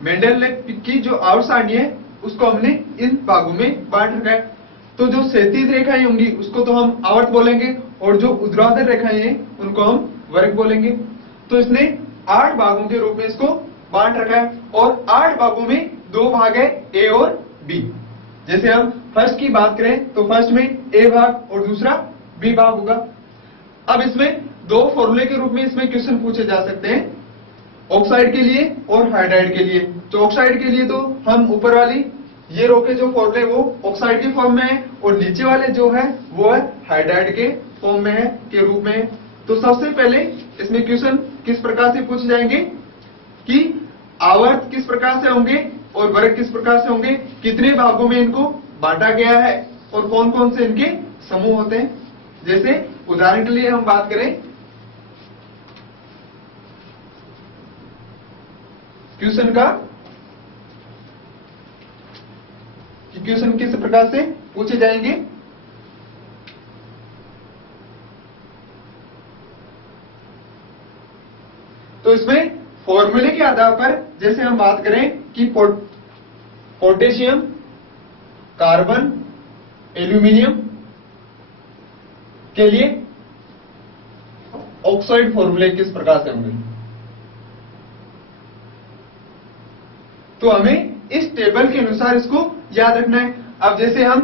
Mendel ने की जो आवर्त सारणी है उसको हमने इन भागों में बांट रखा है। तो जो क्षैतिज रेखाएं होंगी उसको तो हम आवर्त बोलेंगे और जो ऊर्ध्वाधर रेखाएं हैं उनको हम वर्ग बोलेंगे। तो इसने 8 भागों के रूप में इसको बांट रखा है और 8 भागों में 2 भाग है ए और बी। जैसे हम फर्स्ट की बात करें तो फर्स्ट में ए भाग और दूसरा बी भाग होगा। अब इसमें 2 फॉर्मूले के रूप में इसमें क्वेश्चन पूछे जा सकते हैं, ऑक्साइड के लिए और हाइड्राइड के लिए। तो ऑक्साइड के लिए तो हम ऊपर वाली ये रो के जो फॉर्मूले वो ऑक्साइड के फॉर्म में है और नीचे वाले जो है वो है हाइड्राइड के फॉर्म में है के रूप में है। तो सबसे पहले इसमें क्वेश्चन किस प्रकार से पूछे जाएंगे कि आवर्त किस प्रकार से होंगे और वर्ग किस प्रकार से होंगे, कितने भागों में इनको बांटा गया है और कौन कौन से इनके समूह होते हैं। जैसे उदाहरण के लिए हम बात करें, क्वेश्चन का कि क्वेश्चन किस प्रकार से पूछे जाएंगे। तो इसमें फॉर्मूले के आधार पर जैसे हम बात करें कि पोटेशियम, कार्बन, एल्यूमिनियम के लिए ऑक्साइड फॉर्मूले किस प्रकार से होंगे, तो हमें इस टेबल के अनुसार इसको याद रखना है। अब जैसे हम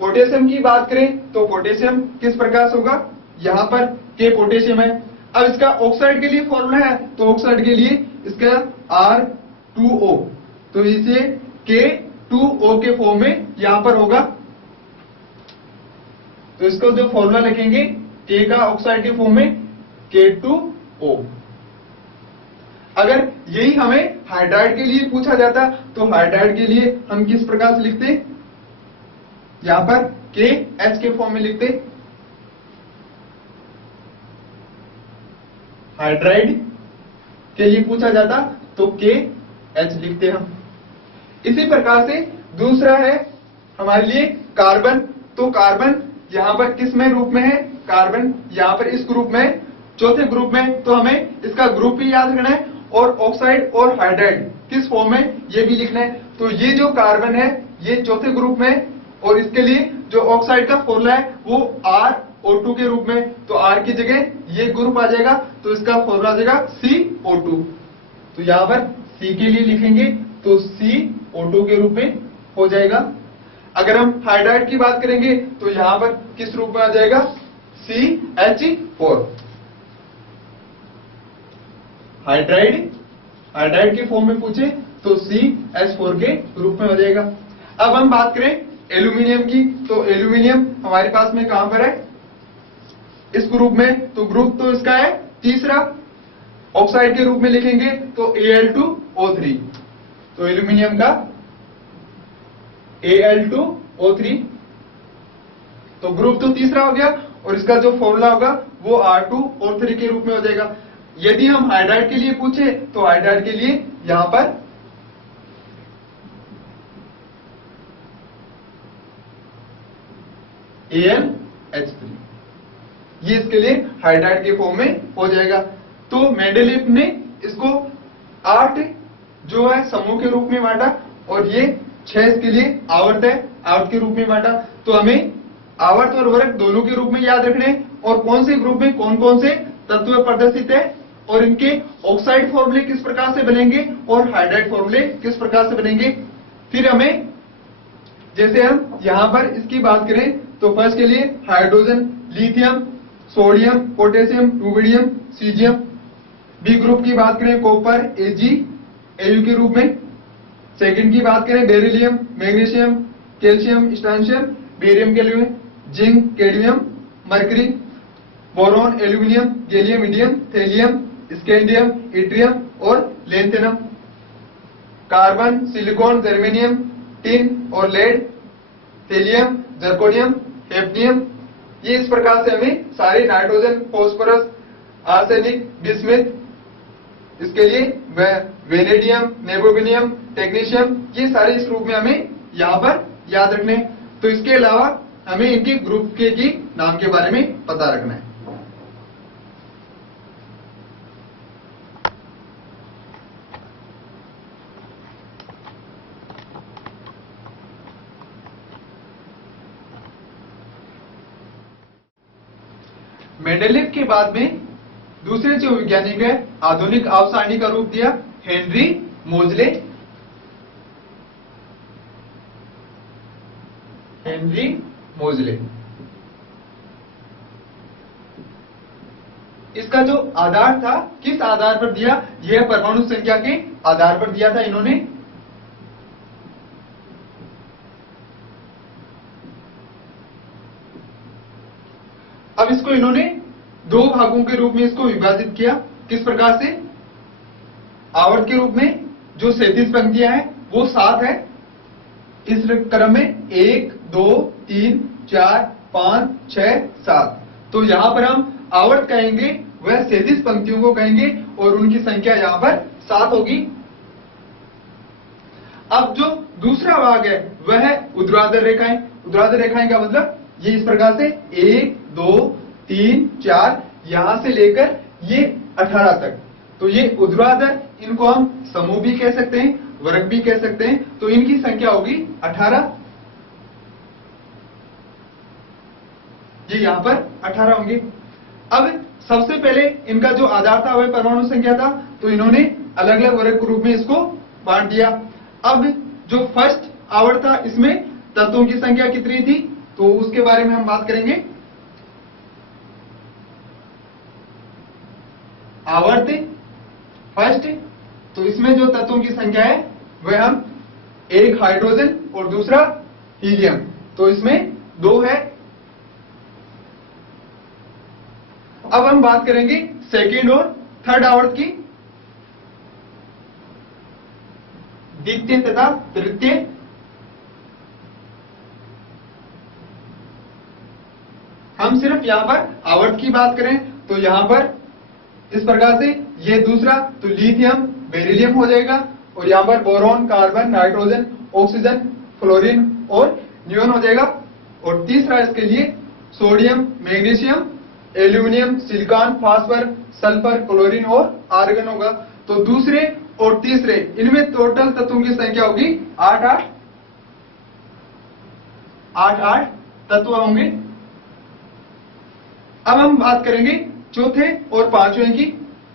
पोटेशियम की बात करें तो पोटेशियम किस प्रकार से होगा, यहां पर के पोटेशियम है। अब इसका ऑक्साइड के लिए फॉर्मूला है तो ऑक्साइड के लिए इसका R2O, तो इसे K2O के फॉर्म में यहां पर होगा। तो इसको जो फॉर्मूला लिखेंगे K का ऑक्साइड के फॉर्म में K2O। अगर यही हमें हाइड्राइड के लिए पूछा जाता तो हाइड्राइड के लिए हम किस प्रकार से लिखते, यहां पर KH के फॉर्म में लिखते। हाइड्राइड के लिए पूछा जाता तो KH लिखते हम। इसी प्रकार से दूसरा है हमारे लिए कार्बन। तो कार्बन यहां पर किस में रूप में है, कार्बन यहां पर इस ग्रुप में, चौथे ग्रुप में। तो हमें इसका ग्रुप भी याद रखना है और ऑक्साइड और हाइड्राइड किस फॉर्म में ये भी लिखना है। तो ये जो कार्बन है ये चौथे ग्रुप में और इसके लिए जो ऑक्साइड का फॉर्मूला है वो RO2 के रूप में। तो R की जगह ये ग्रुप आ जाएगा तो इसका फॉर्मूला आ जाएगा CO2। तो यहां पर C के लिए लिखेंगे तो CO2 के रूप में हो जाएगा। अगर हम हाइड्राइड की बात करेंगे तो यहां पर किस रूप में आ जाएगा, CH4। हाइड्राइड के फॉर्म में पूछे तो CH4 के रूप में हो जाएगा। अब हम बात करें एल्यूमिनियम की, तो एल्यूमिनियम हमारे पास में कहां पर है, इस ग्रुप में। तो ग्रुप तो इसका है तीसरा, ऑक्साइड के रूप में लिखेंगे तो Al2O3। तो एल्यूमिनियम का Al2O3, तो ग्रुप तो तीसरा हो गया और इसका जो फॉर्मूला होगा वो R2O3 के रूप में हो जाएगा। यदि हम हाइड्राइड के लिए पूछे तो हाइड्राइड के लिए यहां पर AlH3, ये इसके लिए हाइड्राइड के फॉर्म में हो जाएगा। तो मेंडलीफ ने इसको 8 जो है समूह के रूप में बांटा और ये 6 इसके लिए आवर्त है, आवर्त के रूप में बांटा। तो हमें आवर्त और वर्ग दोनों के रूप में याद रखने और कौन से ग्रुप में कौन कौन से तत्व प्रदर्शित है और इनके ऑक्साइड फॉर्मूले किस प्रकार से बनेंगे और हाइड्राइड फॉर्मूले किस प्रकार से बनेंगे। फिर हमें जैसे हम यहां पर इसकी बात करें तो फर्स्ट के लिए hydrogen, lithium, sodium, potassium, rubidium, caesium. B group की बात करें कॉपर, Ag, Au के रूप में। सेकंड की बात करें beryllium, magnesium, calcium, strontium, barium के लिए, zinc, cadmium, mercury, boron, aluminium, gallium, indium, thallium, scandium, yttrium और lanthanum. Carbon, silicon, germanium, tin और लेड, थैलियम, जर्कोनियम, हैफ्नियम। ये इस प्रकार से हमें सारे नाइट्रोजन, फास्फोरस, आर्सेनिक, बिस्मिथ, इसके लिए वेनेडियम, नेबोबिनियम, टेक्नीशियम, ये सारे इस रूप में हमें यहां पर याद रखने। तो इसके अलावा हमें इनके ग्रुप के की नाम के बारे में पता रखना है। मेंडेलीव के बाद में दूसरे जो वैज्ञानिक है आधुनिक आवर्त सारणी का रूप दिया हेनरी मोजले। हेनरी मोजले। इसका जो आधार था किस आधार पर दिया, यह परमाणु संख्या के आधार पर दिया था इन्होंने। अब इसको इन्होंने दो भागों के रूप में इसको विभाजित किया। किस प्रकार से, आवर्त के रूप में जो 37 पंक्तियां हैं वो 7 है। इस क्रम में 1 2 3 4 5 6 7। तो यहां पर हम आवर्त कहेंगे वह 37 पंक्तियों को कहेंगे और उनकी संख्या यहां पर 7 होगी। अब जो दूसरा भाग है वह है ऊर्ध्वाधर रेखाएं। ऊर्ध्वाधर रेखाएं का मतलब ये इस प्रकार से 1 2 3 4 यहां से लेकर ये 18 तक। तो ये ऊर्ध्वाधर, इनको हम समूह भी कह सकते हैं, वर्ग भी कह सकते हैं। तो इनकी संख्या होगी 18। ये यहां पर 18 होंगे। अब सबसे पहले इनका जो आधार था वह परमाणु संख्या था, तो इन्होंने अलग अलग वर्ग के रूप में इसको बांट दिया। अब जो फर्स्ट आवर्त था इसमें तत्वों की संख्या कितनी थी, तो उसके बारे में हम बात करेंगे। आवर्त फर्स्ट, तो इसमें जो तत्वों की संख्या है वह हम एक हाइड्रोजन और दूसरा हीलियम, तो इसमें 2 है। अब हम बात करेंगे सेकेंड और थर्ड आवर्त की। द्वितीय तथा तृतीय। हम सिर्फ यहां पर आवर्त की बात करें तो यहां पर इस प्रकार से ये दूसरा तो लिथियम बेरिलियम हो जाएगा, और यहां पर boron carbon nitrogen oxygen fluorine और नियोन हो जाएगा। और तीसरा इसके लिए sodium magnesium aluminium silicon phosphor sulphur chlorine और आर्गन होगा। तो दूसरे और तीसरे इनमें टोटल तत्वों की संख्या होगी 8 तत्व होंगे। अब हम बात करेंगे चौथे और पांचवें की।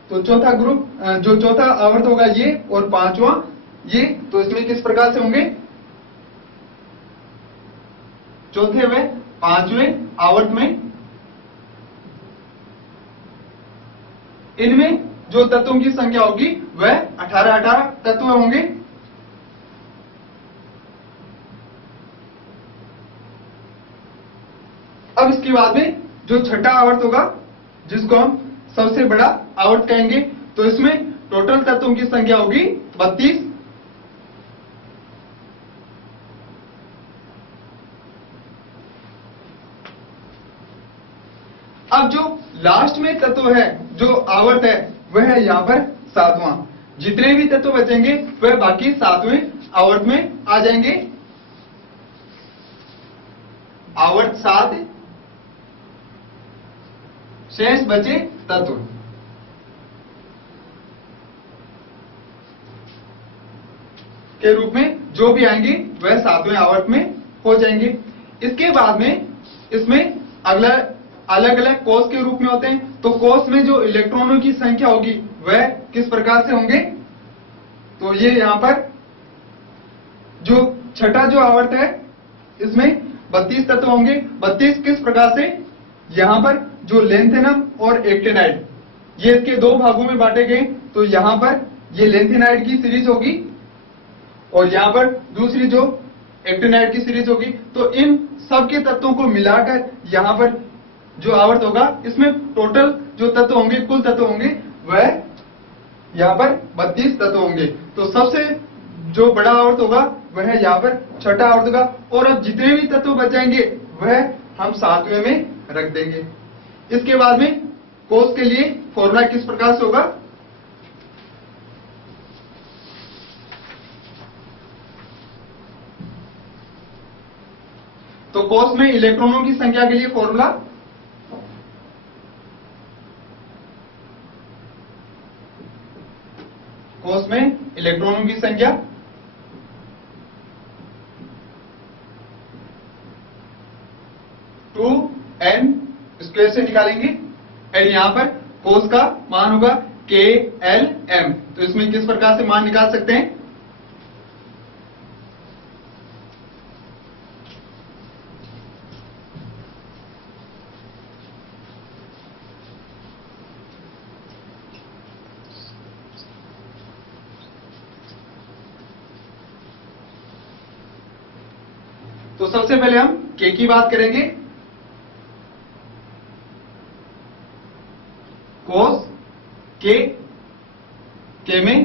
तो चौथा ग्रुप जो चौथा आवर्त होगा ये, और पांचवा ये, तो इसमें किस प्रकार से होंगे, चौथे व पांचवें आवर्त में इनमें जो तत्वों की संख्या होगी वह 18 तत्व होंगे। अब इसके बाद में जो छठा आवर्त होगा जिसको हम सबसे बड़ा आवर्त कहेंगे, तो इसमें टोटल तत्वों की संख्या होगी 32। अब जो लास्ट में तत्व है जो आवर्त है वह है यहां पर 7वां। जितने भी तत्व बचेंगे वह बाकी 7वें आवर्त में आ जाएंगे। आवर्त 7 शेष बचे तत्व। के रूप में जो भी आएंगे वह 7वें आवर्त में हो जाएंगे। इसके बाद में इसमें अगला अलग अलग कोष के रूप में होते हैं। तो कोष में जो इलेक्ट्रॉनों की संख्या होगी वह किस प्रकार से होंगे, तो ये यहां पर जो छठा जो आवर्त है इसमें 32 तत्व होंगे। 32 किस प्रकार से, यहां पर जो लेंथेनम और एक्टिनाइड ये इसके दो भागों में बांटे गए। तो यहां पर ये लेंथेनाइड की सीरीज होगी और यहां पर दूसरी जो एक्टिनाइड की सीरीज होगी। तो इन सब के तत्वों को मिलाकर यहां पर जो आवर्त होगा इसमें टोटल जो तत्व होंगे, कुल तत्व होंगे वह यहां पर 32 तत्व होंगे। तो सबसे जो बड़ा आवर्त होगा वह यहां पर छठा आवर्त होगा। और अब जितने भी तत्व बच जाएंगे वह हम 7वें में रख देंगे। इसके बाद में कोष के लिए फॉर्मूला किस प्रकार से होगा, तो कोष में इलेक्ट्रॉनों की संख्या के लिए फॉर्मूला कोष में इलेक्ट्रॉनों की संख्या टू n स्क्वायर से निकालेंगे। एंड यहाँ पर कोस का मान होगा KLM। तो इसमें किस प्रकार से मान निकाल सकते हैं? तो सबसे पहले हम K की बात करेंगे। कोस K में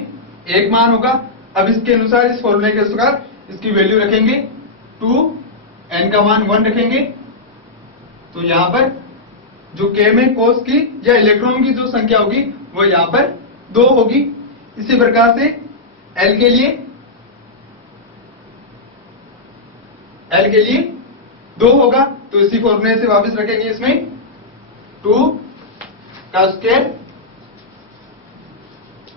एक मान होगा। अब इसके अनुसार, इस फॉर्मूले के अनुसार इसकी वैल्यू रखेंगे 2, n का मान 1 रखेंगे। तो यहां पर जो K में कोस की या इलेक्ट्रॉन की जो संख्या होगी वो यहां पर 2 होगी। इसी प्रकार से L के लिए 2 होगा। तो इसी फॉर्मूले से वापस रखेंगे इसमें 2 का स्क्वायर।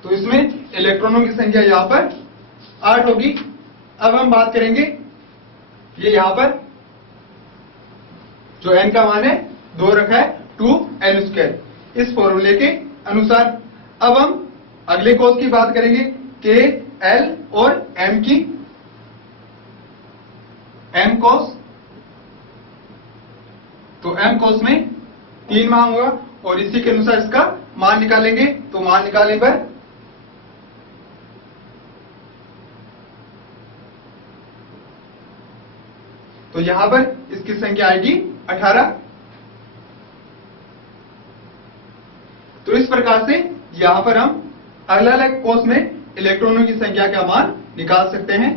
तो इसमें इलेक्ट्रॉनों की संख्या यहां पर 8 होगी। अब हम बात करेंगे, ये यहां पर जो n का मान है 2 रखा है 2n स्क्वायर इस फॉर्मूले के अनुसार। अब हम अगले कोस की बात करेंगे, K, L और M की। M कोस, तो M कोस में 3 मान होगा और इसी के अनुसार इसका मान निकालेंगे। तो मान निकालने पर तो यहां पर इसकी संख्या आएगी 18। तो इस प्रकार से यहां पर हम अलग अलग कोस में इलेक्ट्रॉनों की संख्या का मान निकाल सकते हैं।